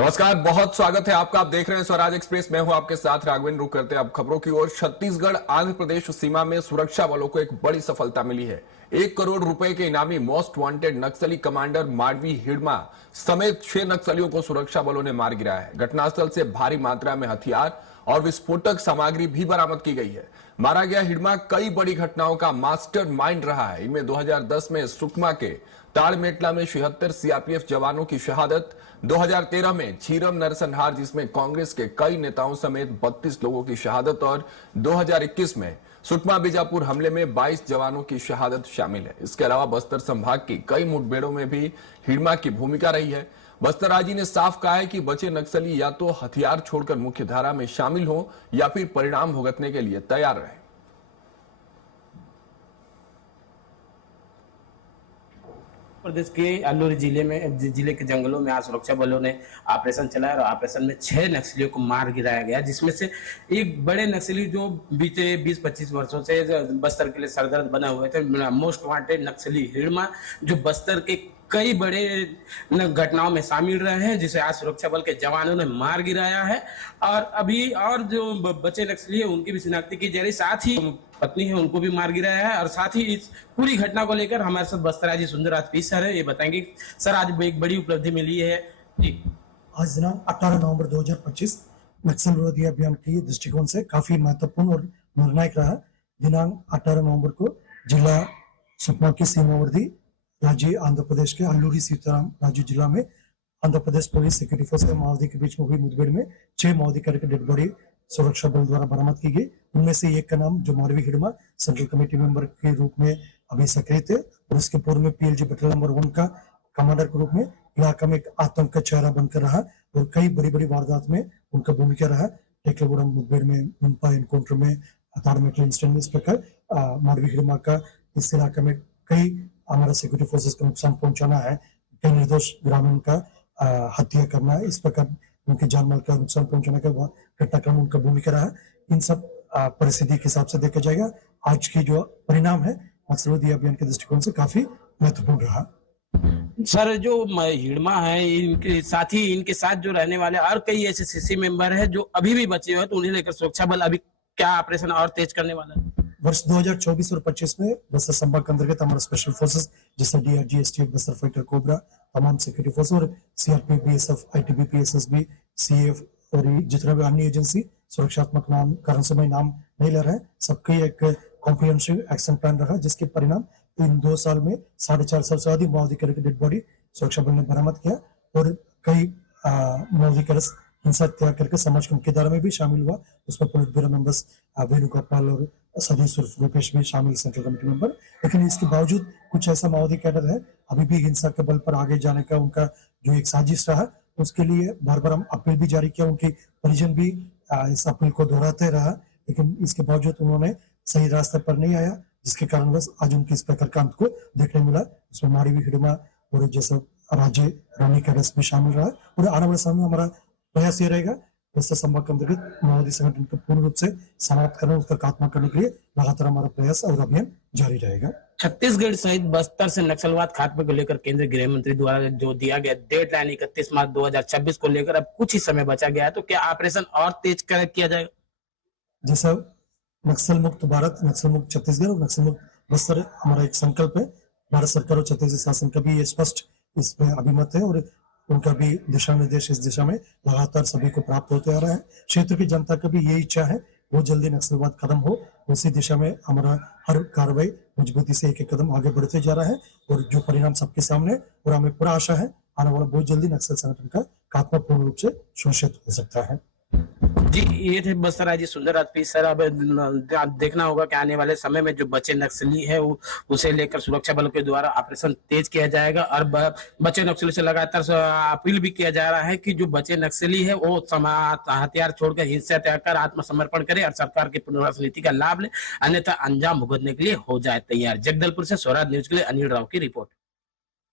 नमस्कार, बहुत स्वागत है आपका। आप देख रहे हैं स्वराज एक्सप्रेस। मैं हूं आपके साथ राघवेंद्र। रुक करते हैं अब खबरों की ओर। छत्तीसगढ़ आंध्र प्रदेश सीमा में सुरक्षा बलों को एक बड़ी सफलता मिली है। 1 करोड़ रुपए के इनामी मोस्ट वांटेड नक्सली कमांडर माडवी हिडमा समेत 6 नक्सलियों को सुरक्षा बलों ने मार गिराया है। घटनास्थल से भारी मात्रा में हथियार और विस्फोटक सामग्री भी बरामद की गई है। मारा गया हिडमा कई बड़ी घटनाओं का मास्टरमाइंड रहा है। इनमें 2010 में सुकमा के ताड़मेटला में 76 सीआरपीएफ जवानों की शहादत, 2013 में छीरम नरसंहार जिसमें कांग्रेस के कई नेताओं समेत 32 लोगों की शहादत और 2021 में सुकमा बीजापुर हमले में 22 जवानों की शहादत शामिल है। इसके अलावा बस्तर संभाग की कई मुठभेड़ों में भी हिडमा की भूमिका रही है। बस्तर आईजी ने साफ कहा है कि बचे नक्सली या तो हथियार छोड़कर मुख्य धारा में शामिल हो या फिर परिणाम भुगतने के लिए तैयार रहे। प्रदेश के अल्लूरी जिले के जंगलों में आज सुरक्षा बलों ने ऑपरेशन चलाया और ऑपरेशन में 6 नक्सलियों को मार गिराया गया, जिसमें से एक बड़े नक्सली जो बीते 20-25 वर्षों से बस्तर के लिए सरदर्द बना हुए थे, मोस्ट वांटेड नक्सली हिडमा, जो बस्तर के कई बड़े घटनाओं में शामिल रहे हैं, जिसे आज सुरक्षा बल के जवानों ने मार गिराया है। और अभी और जो बचे नक्सली है उनकी भी शिनाख्ती की जा रही, साथ ही पत्नी है उनको भी मार गिराया है। और साथ ही इस पूरी घटना को लेकर हमारे साथ बस्तर आईजी सुंदर राजपीत सर है, ये बताएंगे सर आज एक बड़ी उपलब्धि मिली है जी। आज दिनांक 18 नवंबर 2025 नक्सल विरोधी अभियान के दृष्टिकोण से काफी महत्वपूर्ण और निर्णायक रहा। दिनांक 18 नवंबर को जिला सुकमा के सीमावर्ती राज्य आंध्र प्रदेश के अल्लूरी सीताराम राज्य जिला में Andhra Pradesh police security force और माओवादी के बीच में हुई मुठभेड़ में 6 माओवादी के डेड बॉडी सुरक्षा बल द्वारा बरामद की गई। उनमें से एक का नाम जो Madvi Hidma central committee member के रूप में अभी सक्रिय थे और इसके पूर्व में पीएलजी बटालियन नंबर 1 का कमांडर के रूप में इलाका में एक आतंक का चेहरा बनकर रहा और कई बड़ी बड़ी वारदात में उनका भूमिका रहा। टेकलेगुड़ा मुठभेड़ में, मुनपा एनकाउंटर में, ताड़मेटला इंसिडेंट में, इस प्रकार माडवी हिडमा का इस इलाके में कई हमारा सिक्योरिटी फोर्सेस को नुकसान पहुंचाना है, कई निर्दोष ग्रामीण का हत्या करना है, इस प्रकार उनके जान माल का नुकसान पहुंचाने का घटनाक्रम उनका भूमिका रहा। इन सब परिस्थिति के हिसाब से देखा जाएगा आज की जो परिणाम है नक्सल विरोधी अभियान के दृष्टिकोण से काफी महत्वपूर्ण रहा। सर जो हिडमा है, इनके साथ ही इनके साथ जो रहने वाले और कई ऐसे सीसी मेंबर है जो अभी भी बचे हुए, तो उन्हें लेकर सुरक्षा बल अभी क्या ऑपरेशन और तेज करने वाला है? वर्ष 2024 और 25 में बस्तर संभाग के अंतर्गत हमारा स्पेशल फोर्सेस जैसे DRG, STF, Bastar fighter, cobra, तमाम सिक्योरिटी फोर्स और CRPF, BSF, ITBP, SSB, CF और जितने भी अन्य एजेंसी सुरक्षात्मक नाम कारण से मैं नाम नहीं ले रहे हैं, सबका एक कॉम्प्रिहेंसिव एक्शन प्लान रहा, जिसके परिणाम इन 2 साल में 4.5 साल से अधिक माओवादी के डेड बॉडी सुरक्षा बल ने बरामद किया और कई माओवादी के हिंसा त्याग करके समाज के मुख्य धारा में भी शामिल हुआ। उसमें पुलिस ब्यूरो मेंबर्स वेणुगोपाल और सतीश उर्फ रूपेश भी शामिल, सेंट्रल कमेटी मेंबर। लेकिन इसके बावजूद कुछ ऐसा माओवादी कैडर है अभी भी हिंसा के बल पर आगे जाने का उनका जो एक साजिश रहा, उसके लिए बार बार हम अपील भी जारी किया, उनके परिजन भी इस अपील को दोहराते रहा, लेकिन इसके बावजूद उन्होंने सही रास्ते पर नहीं आया, जिसके कारण बस आज उनकी इस प्रकार का अंत को देखने मिला। उसमें माडवी हिडमा और जैसे राज्य रानी का भी शामिल रहा और आने वाले समय में हमारा प्रयास ये रहेगा बस्तर संभाग के अंतर्गत माओवादी संगठन को पूर्ण रूप से समाप्त करना, उसका खात्मा करने के लिए लगातार हमारा प्रयास और अभियान जारी रहेगा। छत्तीसगढ़ सहित बस्तर से नक्सलवाद खात्मे को लेकर केंद्रीय गृह मंत्री द्वारा जो दिया गया डेडलाइन 31 मार्च 2026 को लेकर अब कुछ ही समय बचा गया है, तो क्या ऑपरेशन और तेज किया जाएगा? जैसा नक्सल मुक्त भारत, नक्सल मुक्त छत्तीसगढ़ और नक्सल मुक्त बस्तर हमारा एक संकल्प है। भारत सरकार और छत्तीसगढ़ शासन का भी ये स्पष्ट इस पे अभिमत है और उनका भी दिशा निर्देश इस दिशा में लगातार सभी को प्राप्त होते आ रहा है। क्षेत्र की जनता का भी यही इच्छा है वो जल्दी नक्सलवाद खत्म हो, उसी दिशा में हमारा हर कार्रवाई मजबूती से एक एक कदम आगे बढ़ते जा रहा है और जो परिणाम सबके सामने और हमें पूरा आशा है आने वाला बहुत जल्दी नक्सल संगठन का खात्मा पूर्ण रूप से सुनिश्चित हो सकता है। जी, ये थे बस्तर आईजी सुंदर राजपीत सर। अब देखना होगा कि आने वाले समय में जो बचे नक्सली है उसे लेकर सुरक्षा बलों के द्वारा ऑपरेशन तेज किया जाएगा और बचे नक्सली से लगातार अपील भी किया जा रहा है कि जो बचे नक्सली है वो हथियार छोड़कर हिंसा त्याग कर आत्मसमर्पण करे और सरकार की पुनर्वास नीति का लाभ ले, अन्यथा अंजाम भुगतने के लिए हो जाए तैयार। जगदलपुर से स्वराज न्यूज के लिए अनिल राव की रिपोर्ट।